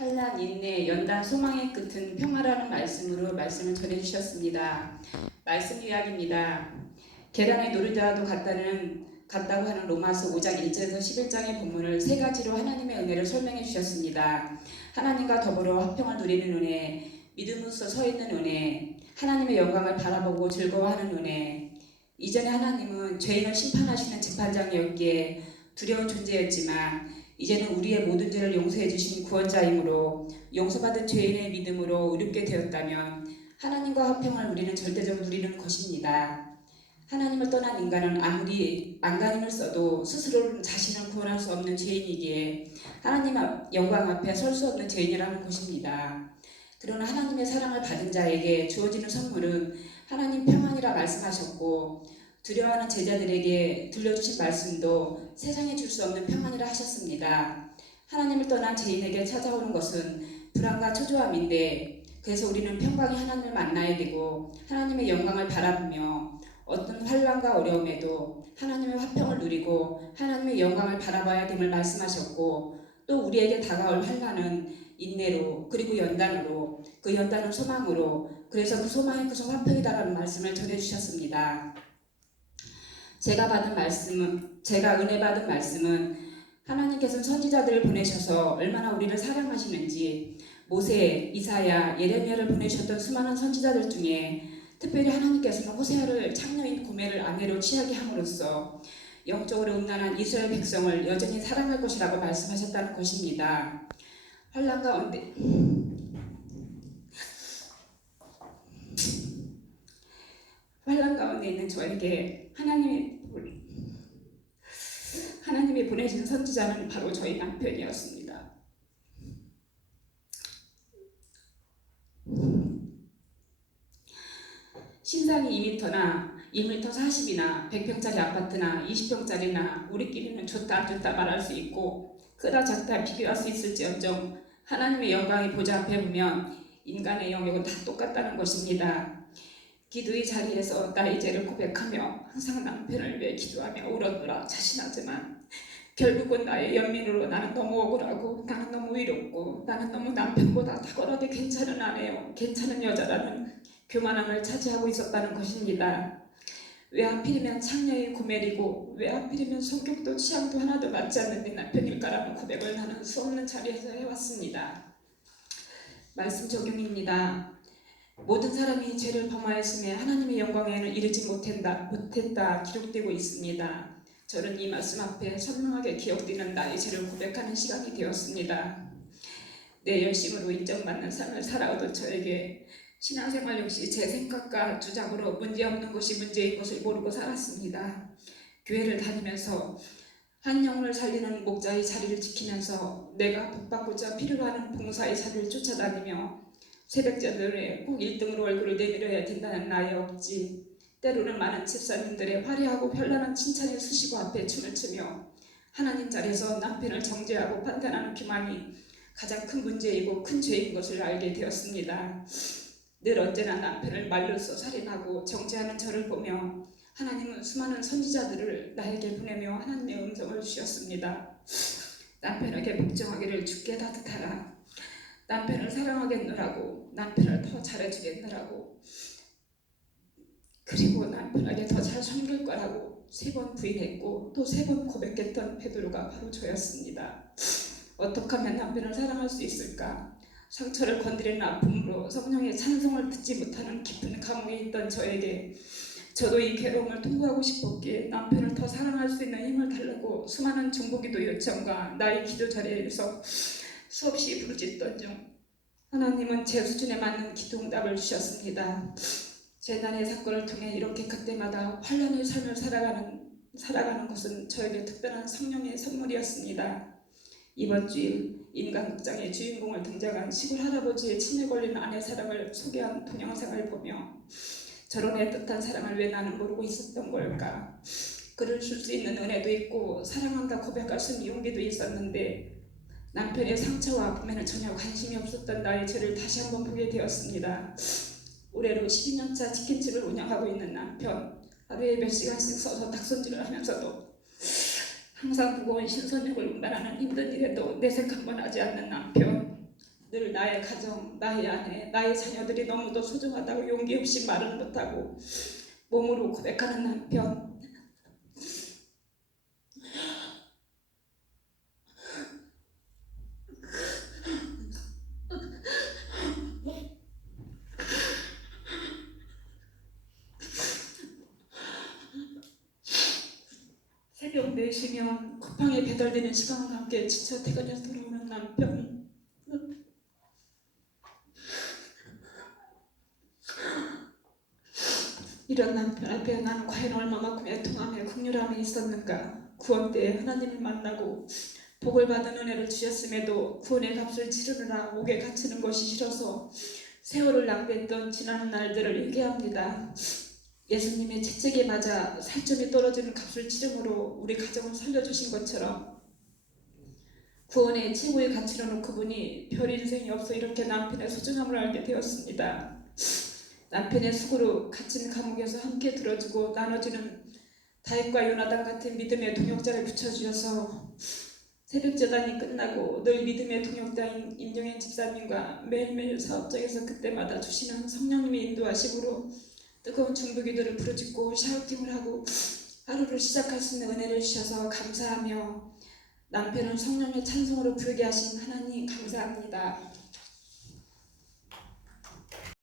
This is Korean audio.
환란, 인내, 연단, 소망의 끝은 평화라는 말씀으로 말씀을 전해주셨습니다. 말씀 이야기입니다. 계단에 노르자도 같다는 같다고 하는 로마서 5장 1절에서 11장의 본문을 세 가지로 하나님의 은혜를 설명해 주셨습니다. 하나님과 더불어 화평을 누리는 은혜, 믿음으로써 서 있는 은혜, 하나님의 영광을 바라보고 즐거워하는 은혜. 이전에 하나님은 죄인을 심판하시는 재판장이었기에 두려운 존재였지만 이제는 우리의 모든 죄를 용서해 주신 구원자이므로 용서받은 죄인의 믿음으로 의롭게 되었다면 하나님과 화평을 우리는 절대적으로 누리는 것입니다. 하나님을 떠난 인간은 아무리 안간힘을 써도 스스로 자신을 구원할 수 없는 죄인이기에 하나님 앞- 영광 앞에 설 수 없는 죄인이라는 것입니다. 그러나 하나님의 사랑을 받은 자에게 주어지는 선물은 하나님 평안이라 말씀하셨고 두려워하는 제자들에게 들려주신 말씀도 세상에 줄 수 없는 평안이라 하셨습니다. 하나님을 떠난 죄인에게 찾아오는 것은 불안과 초조함인데 그래서 우리는 평강의 하나님을 만나야 되고 하나님의 영광을 바라보며 어떤 환란과 어려움에도 하나님의 화평을 누리고 하나님의 영광을 바라봐야 됨을 말씀하셨고 또 우리에게 다가올 환란은 인내로 그리고 연단으로 그 연단은 소망으로 그래서 그 소망이 그 화평이다라는 말씀을 전해주셨습니다. 제가 받은 말씀은 제가 은혜 받은 말씀은 하나님께서 선지자들을 보내셔서 얼마나 우리를 사랑하시는지 모세, 이사야, 예레미야를 보내셨던 수많은 선지자들 중에 특별히 하나님께서는 호세아를 창녀인 고멜을 아내로 취하게 함으로써 영적으로 음란한 이스라엘 백성을 여전히 사랑할 것이라고 말씀하셨다는 것입니다. 환란 가운데 환란 가운데 있는 저에게 하나님이 하나님이 보내신 선지자는 바로 저희 남편이었습니다. 신상이 2m나 2m 40이나 100평짜리 아파트나 20평짜리나 우리끼리는 좋다 안 좋다 말할 수 있고 크다 작다 비교할 수 있을지언정 하나님의 영광이 보좌 앞에 보면 인간의 영역은 다 똑같다는 것입니다. 기도의 자리에서 나의 죄를 고백하며 항상 남편을 위해 기도하며 울었노라 자신하지만 결국은 나의 연민으로 나는 너무 억울하고 나는 너무 위롭고 나는 너무 남편보다 탁월하게 괜찮은 아내요 괜찮은 여자라는 교만함을 차지하고 있었다는 것입니다. 왜 하필이면 창녀의 고멜이고 왜 하필이면 성격도 취향도 하나도 맞지 않는 내 남편일까라는 고백을 나는 수없는 자리에서 해왔습니다. 말씀 적용입니다. 모든 사람이 죄를 범하였음에 하나님의 영광에는 이르지 못했다, 못했다 기록되고 있습니다. 저는 이 말씀 앞에 선명하게 기억되는 나의 죄를 고백하는 시간이 되었습니다. 내 열심으로 인정받는 삶을 살아오던 저에게 신앙생활 역시 제 생각과 주장으로 문제없는 것이 문제인 것을 모르고 살았습니다. 교회를 다니면서 한 영혼을 살리는 목자의 자리를 지키면서 내가 복받고자 필요로 하는 봉사의 자리를 쫓아다니며 새벽자들에 꼭 1등으로 얼굴을 내밀어야 된다는 나의 억지 때로는 많은 집사님들의 화려하고 현란한 칭찬의 수식어 앞에 춤을 추며 하나님 자리에서 남편을 정죄하고 판단하는 교만이 가장 큰 문제이고 큰 죄인 것을 알게 되었습니다. 늘 언제나 남편을 말로써 살인하고 정죄하는 저를 보며 하나님은 수많은 선지자들을 나에게 보내며 하나님의 음성을 주셨습니다. 남편에게 복종하기를 죽게 따뜻하라. 남편을 사랑하겠노라고 남편을 더 잘해주겠노라고 그리고 남편에게 더 잘 섬길 거라고 세 번 부인했고 또 세 번 고백했던 베드로가 바로 저였습니다. 어떻게 하면 남편을 사랑할 수 있을까? 상처를 건드리는 아픔으로 성령의 찬송을 듣지 못하는 깊은 감옥에 있던 저에게 저도 이 괴로움을 통과하고 싶었기에 남편을 더 사랑할 수 있는 힘을 달라고 수많은 중보기도 요청과 나의 기도 자리에서 수없이 부르짖던 중 하나님은 제 수준에 맞는 기도 응답을 주셨습니다. 재난의 사건을 통해 이렇게 그때마다 환란의 삶을 살아가는 살아가는 것은 저에게 특별한 성령의 선물이었습니다. 이번 주일 인간극장의 주인공을 등장한 시골 할아버지의 침에 걸린 아내 사랑을 소개한 동영상을 보며 저런 애틋한 사랑을 왜 나는 모르고 있었던 걸까? 그를 줄 수 있는 은혜도 있고 사랑한다 고백할 수 있는 용기도 있었는데 남편의 상처와 아픔에는 전혀 관심이 없었던 나의 죄를 다시 한번 보게 되었습니다. 올해로 12년차 치킨집을 운영하고 있는 남편 하루에 몇 시간씩 서서 닭손질을 하면서도 항상 무거운 신선육을 운반하는 힘든 일에도 내색 한번 하지 않는 남편 늘 나의 가정, 나의 아내, 나의 자녀들이 너무도 소중하다고 용기 없이 말은 못하고 몸으로 고백하는 남편. 새벽 4시면 쿠팡에 배달되는 시간과 함께 지쳐 퇴근해서 돌아오는 남편. 이런 남편 앞에 나는 과연 얼마만큼 애통함에 국률함이 있었는가 구원 때에 하나님을 만나고 복을 받은 은혜를 주셨음에도 구원의 값을 치르느라 목에 갇히는 것이 싫어서 세월을 낭비했던 지난 날들을 회개합니다. 예수님의 채찍에 맞아 살점이 떨어지는 값을 치름으로 우리 가정을 살려주신 것처럼 구원의 최고의 가치로 놓고 보니 별 인생이 없어 이렇게 남편의 소중함을 알게 되었습니다. 남편의 수고로 갇힌 감옥에서 함께 들어주고 나눠주는 다윗과 요나단 같은 믿음의 동역자를 붙여주셔서 새벽 재단이 끝나고 늘 믿음의 동역자인 임종현 집사님과 매일매일 사업장에서 그때마다 주시는 성령님의 인도하심으로 뜨거운 중부 기도를 부르짖고 샤우팅을 하고 하루를 시작할 수 있는 은혜를 주셔서 감사하며 남편은 성령의 찬송으로 부르게 하신 하나님 감사합니다.